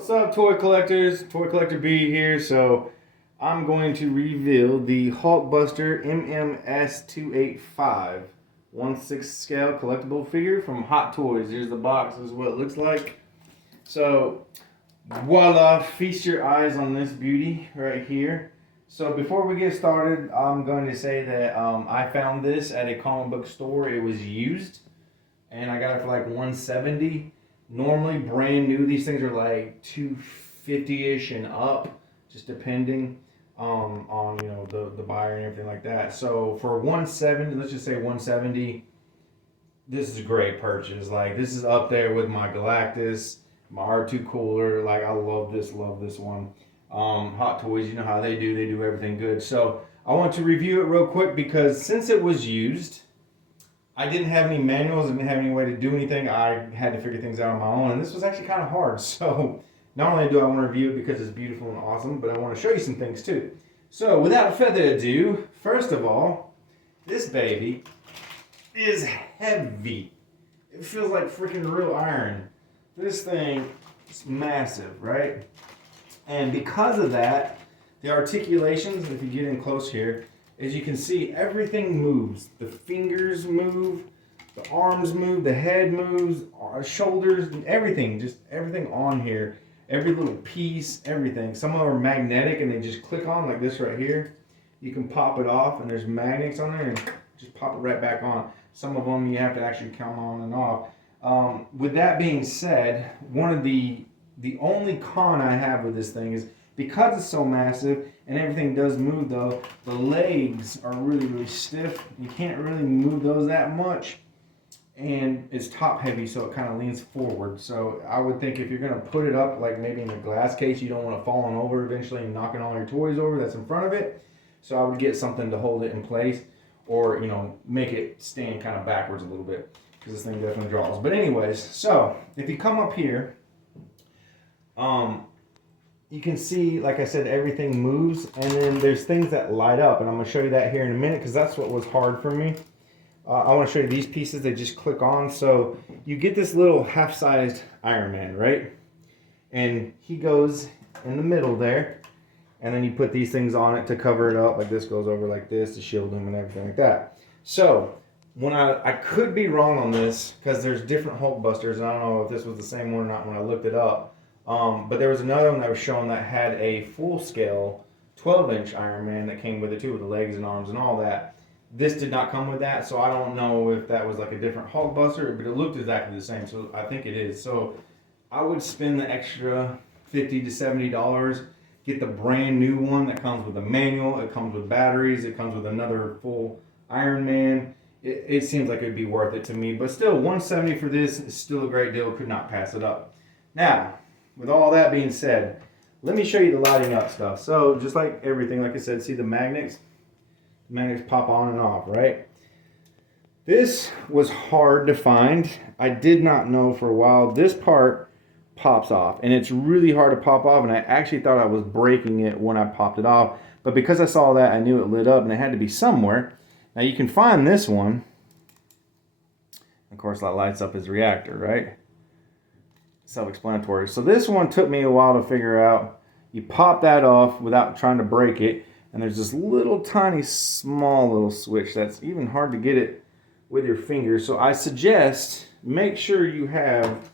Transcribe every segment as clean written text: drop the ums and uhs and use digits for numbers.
What's up, toy collectors? Toy Collector B here. So I'm going to reveal the Hulkbuster MMS285 1/6 scale collectible figure from Hot Toys. Here's the box. This is what it looks like. So voila, feast your eyes on this beauty right here. So before we get started, I'm going to say that I found this at a comic book store. It was used, and I got it for like $170. Normally, brand new, these things are like $250-ish and up, just depending on the buyer and everything like that. So for $170, let's just say $170, this is a great purchase. Like, this is up there with my Galactus, my R2 cooler. Like, I love this one. Hot Toys, you know how they do everything good. So I want to review it real quick because since it was used, I didn't have any manuals, I didn't have any way to do anything. I had to figure things out on my own, and this was actually kind of hard. So not only do I want to review it because it's beautiful and awesome, but I want to show you some things too. So without further ado, first of all, this baby is heavy. It feels like freaking real iron. This thing is massive, right? And because of that, the articulations, if you get in close here, as you can see, everything moves. The fingers move, the arms move, the head moves, our shoulders, everything, just everything on here. Every little piece, everything. Some of them are magnetic and they just click on like this right here. You can pop it off and there's magnets on there and just pop it right back on. Some of them you have to actually count on and off. With that being said, one of the only con I have with this thing is because it's so massive and everything does move though, the legs are really stiff. You can't really move those that much. And it's top heavy, so it kind of leans forward. So I would think if you're going to put it up, like maybe in a glass case, you don't want it falling over eventually and knocking all your toys over that's in front of it. So I would get something to hold it in place, or make it stand kind of backwards a little bit, because this thing definitely draws. But anyways, so if you come up here, you can see, like I said, everything moves, and then there's things that light up, and I'm going to show you that here in a minute because that's what was hard for me. I want to show you these pieces. They just click on. So you get this little half-sized Iron Man, right? And he goes in the middle there, and then you put these things on it to cover it up. Like this goes over like this to shield him and everything like that. So when I could be wrong on this because there's different Hulkbusters, and I don't know if this was the same one or not when I looked it up. But there was another one that was shown that had a full-scale 12-inch Iron Man that came with it too, with the legs and arms and all that. This did not come with that, so I don't know if that was like a different Hulkbuster, but it looked exactly the same, so I think it is. So I would spend the extra $50 to $70, get the brand new one that comes with a manual, it comes with batteries, it comes with another full Iron Man. It seems like it would be worth it to me, but still, $170 for this is still a great deal, could not pass it up. Now, with all that being said, let me show you the lighting up stuff. So just like everything, like I said, see the magnets? The magnets pop on and off, right? This was hard to find. I did not know for a while. This part pops off, and it's really hard to pop off, and I actually thought I was breaking it when I popped it off. But because I saw that, I knew it lit up, and it had to be somewhere. Now you can find this one. Of course, that lights up his reactor, right? Self-explanatory. So this one took me a while to figure out. You pop that off without trying to break it, and there's this little tiny small little switch that's even hard to get it with your fingers. So I suggest make sure you have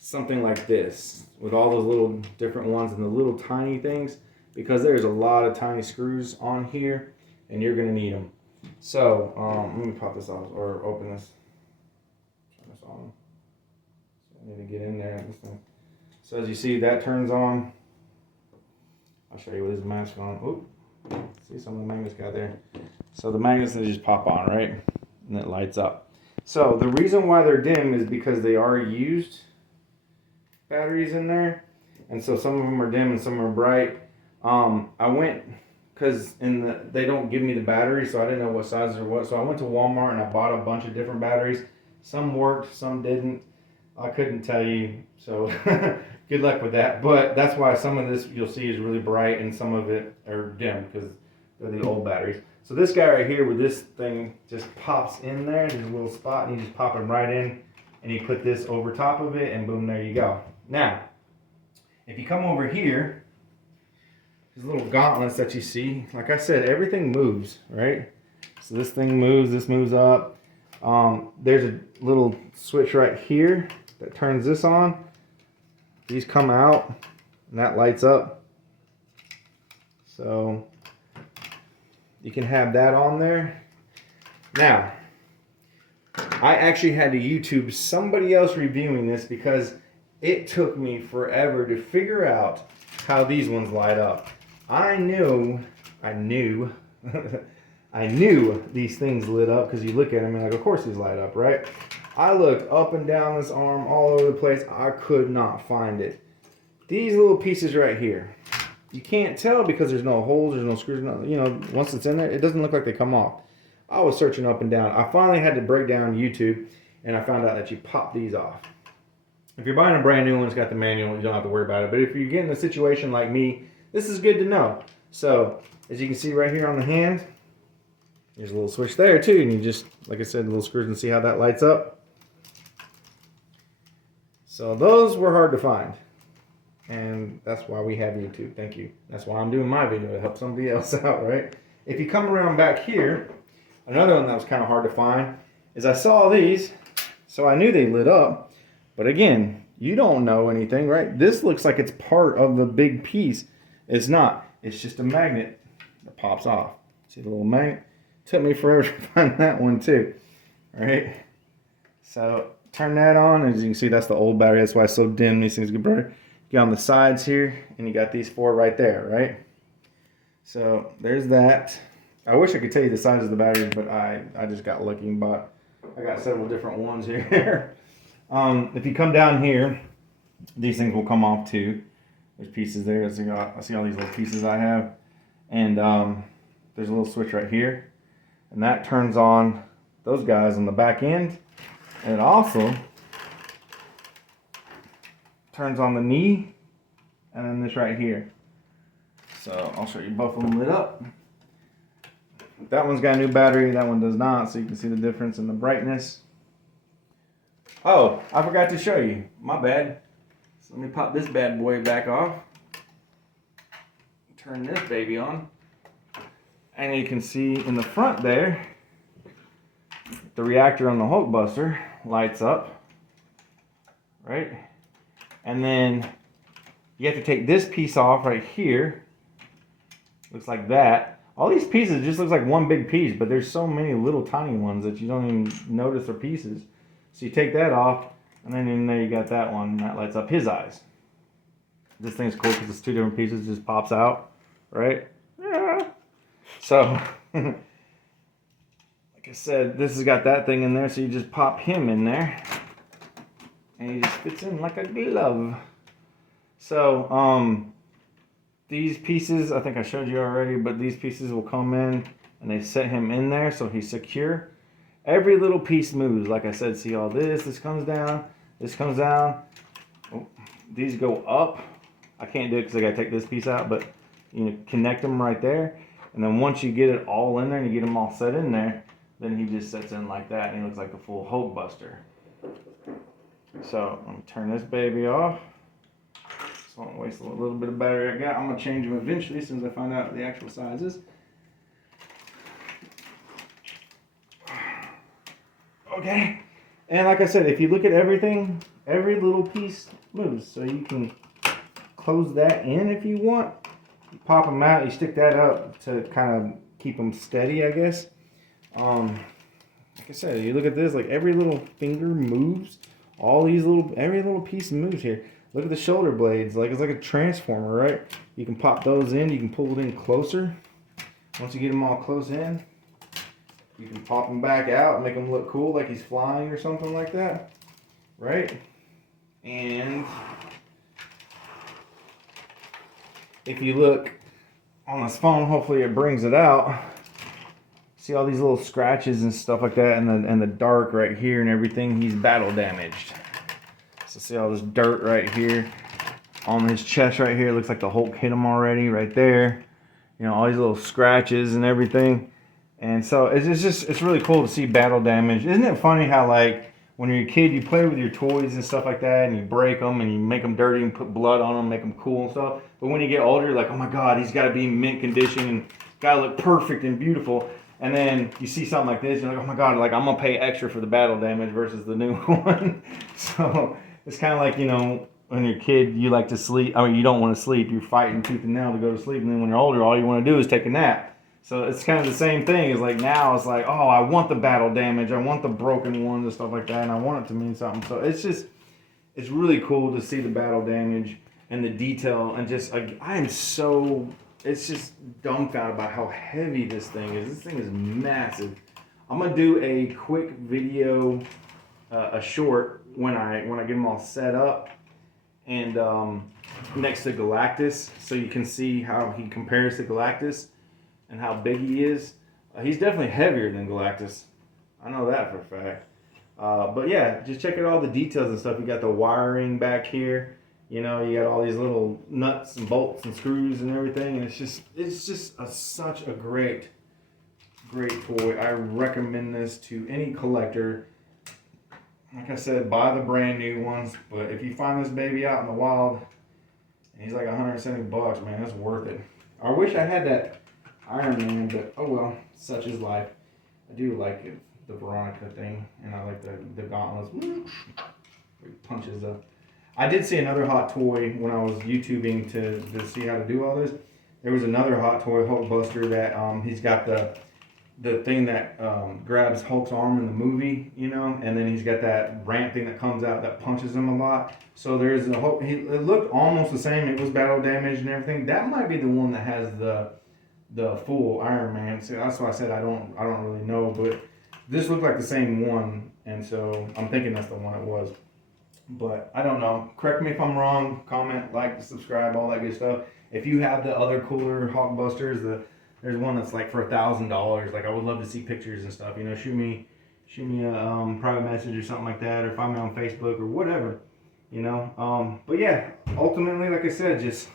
something like this with all those little different ones and the little tiny things, because there's a lot of tiny screws on here and you're gonna need them. So let me pop this off or open this. Turn this on. I need to get in there. So as you see, that turns on. I'll show you with this mask on. Oop. See some of the magnets got there. So the magnets just pop on, right? And it lights up. So the reason why they're dim is because they are used batteries in there. And so some of them are dim and some are bright. I went, because they don't give me the batteries, so I didn't know what sizes or what. So I went to Walmart and I bought a bunch of different batteries. Some worked, some didn't. I couldn't tell you, so good luck with that. But that's why some of this you'll see is really bright and some of it are dim because they're the old batteries. So this guy right here with this thing just pops in there. There's a little spot and you just pop him right in and you put this over top of it and boom, there you go. Now, if you come over here, these little gauntlets that you see, like I said, everything moves, right? So this thing moves, this moves up. There's a little switch right here that turns this on. These come out and that lights up. So you can have that on there. Now, I actually had to YouTube somebody else reviewing this because it took me forever to figure out how these ones light up. I knew I knew these things lit up because you look at them and like, of course these light up, right? I looked up and down this arm all over the place. I could not find it. These little pieces right here, you can't tell because there's no holes, there's no screws, no, you know, once it's in there, it doesn't look like they come off. I was searching up and down. I finally had to break down YouTube and I found out that you pop these off. If you're buying a brand new one, it's got the manual, you don't have to worry about it. But if you get in a situation like me, this is good to know. So, as you can see right here on the hand, there's a little switch there too, and you just, like I said, the little screws, and see how that lights up. So those were hard to find, and that's why we have YouTube. Thank you. That's why I'm doing my video, to help somebody else out, right? If you come around back here, another one that was kind of hard to find is I saw these, so I knew they lit up, but again, you don't know anything, right? This looks like it's part of the big piece. It's not. It's just a magnet that pops off. See the little magnet? Took me forever to find that one too. All right. So turn that on. As you can see, that's the old battery. That's why it's so dim. These things get brighter. Get on the sides here, and you got these four right there, right? So there's that. I wish I could tell you the size of the battery, but I just got lucky and bought. I got several different ones here. If you come down here, these things will come off too. There's pieces there. I see all these little pieces I have, and there's a little switch right here, and that turns on those guys on the back end, and it also turns on the knee, and then this right here. So I'll show you both of them lit up. That one's got a new battery, that one does not, so you can see the difference in the brightness. Oh, I forgot to show you. My bad. So let me pop this bad boy back off. Turn this baby on. And you can see in the front there, the reactor on the Hulkbuster lights up. Right? And then you have to take this piece off right here. Looks like that. All these pieces just looks like one big piece, but there's so many little tiny ones that you don't even notice are pieces. So you take that off, and then in there you got that one, and that lights up his eyes. This thing's cool because it's two different pieces, it just pops out, right? Yeah. So, like I said, this has got that thing in there, so you just pop him in there, and he just fits in like a glove. So, these pieces, I think I showed you already, but these pieces will come in, and they set him in there so he's secure. Every little piece moves. Like I said, see all this? This comes down. This comes down. Oh, these go up. I can't do it because I got to take this piece out, but you connect them right there. And then once you get it all in there and you get them all set in there, then he just sets in like that, and he looks like a full Hulkbuster. So I'm going to turn this baby off. Just won't waste a little bit of battery I got. I'm going to change them eventually as soon as I find out the actual sizes. Okay, and like I said, if you look at everything, every little piece moves. So you can close that in if you want. You pop them out, you stick that up to kind of keep them steady, I guess. Like I said, you look at this, like every little finger moves. Every little piece moves here. Look at the shoulder blades, like it's like a transformer, right? You can pop those in, you can pull it in closer. Once you get them all close in, you can pop him back out and make him look cool like he's flying or something like that, right? And if you look on this phone, hopefully it brings it out. See all these little scratches and stuff like that, and the dark right here and everything. He's battle damaged. So see all this dirt right here on his chest right here. It looks like the Hulk hit him already right there. You know, all these little scratches and everything. And so it's really cool to see battle damage. Isn't it funny how, like, when you're a kid, you play with your toys and stuff like that, and you break them and you make them dirty and put blood on them, make them cool and stuff. But when you get older, you're like, oh my God, he's got to be in mint condition and got to look perfect and beautiful. And then you see something like this, you're like, oh my God, like I'm gonna pay extra for the battle damage versus the new one. So it's kind of like, you know, when you're a kid, you like to sleep. I mean, you don't want to sleep. You're fighting tooth and nail to go to sleep. And then when you're older, all you want to do is take a nap. So it's kind of the same thing. It's like now it's like, oh, I want the battle damage. I want the broken ones and stuff like that. And I want it to mean something. So it's really cool to see the battle damage and the detail. And just, I am so, it's just dumbfounded by how heavy this thing is. This thing is massive. I'm going to do a quick video, a short, when I get them all set up. And next to Galactus, so you can see how he compares to Galactus and how big he is. He's definitely heavier than Galactus. I know that for a fact. But yeah, just check out all the details and stuff. You got the wiring back here. You know, you got all these little nuts and bolts and screws and everything. And it's just such a great toy. I recommend this to any collector. Like I said, buy the brand new ones, but if you find this baby out in the wild, and he's like $170, man, that's worth it. I wish I had that Iron Man, but oh well, such is life. I do like it, the Veronica thing, and I like the gauntlets. It punches up. I did see another hot toy when I was YouTubing to see how to do all this. There was another hot toy, Hulkbuster, that he's got the thing that grabs Hulk's arm in the movie, you know, and then he's got that ramp thing that comes out that punches him a lot. So there's a Hulk. It looked almost the same. It was battle damage and everything. That might be the one that has the full Iron Man. So that's why I said I don't really know, but this looked like the same one, and so I'm thinking that's the one it was. But I don't know. Correct me if I'm wrong. Comment, like, subscribe, all that good stuff. If you have the other cooler Hulkbusters, there's one that's like for $1,000. Like I would love to see pictures and stuff. You know, shoot me a private message or something like that, or find me on Facebook or whatever. You know. But yeah, ultimately, like I said, just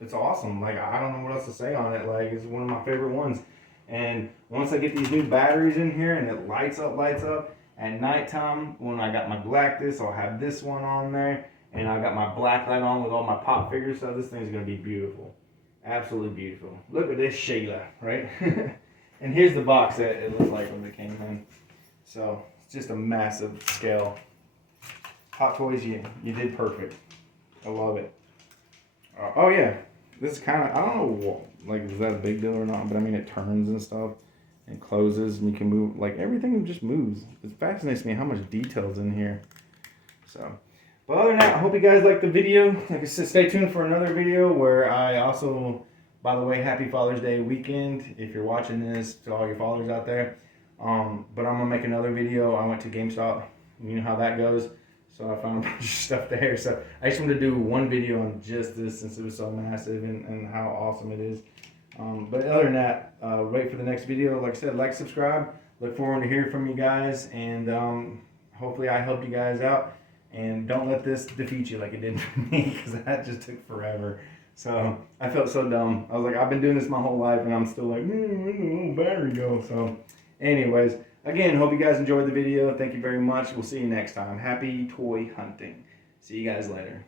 it's awesome. Like I don't know what else to say on it. Like it's one of my favorite ones. And once I get these new batteries in here and it lights up at nighttime, when I got my Galactus, I'll have this one on there, and I got my black light on with all my pop figures. So this thing's gonna be beautiful. Absolutely beautiful. Look at this Shayla, right? And here's the box that it looked like when it came in. So it's just a massive scale. Hot Toys, you did perfect. I love it. Oh yeah, this is kind of, I don't know, like is that a big deal or not? But I mean, it turns and stuff and closes, and you can move. Like everything just moves. It fascinates me how much detail's in here. So. But other than that, I hope you guys liked the video. Like I said, stay tuned for another video where I also, by the way, happy Father's Day weekend if you're watching this, to all your fathers out there. But I'm going to make another video. I went to GameStop. You know how that goes. So I found a bunch of stuff there. So I just wanted to do one video on just this since it was so massive and how awesome it is. But other than that, wait for the next video. Like I said, like, subscribe. Look forward to hearing from you guys. And hopefully I help you guys out. And don't let this defeat you like it did for me, because that just took forever. So I felt so dumb. I was like, I've been doing this my whole life, and I'm still like, where'd the little battery go? So anyways, again, hope you guys enjoyed the video. Thank you very much. We'll see you next time. Happy toy hunting. See you guys later.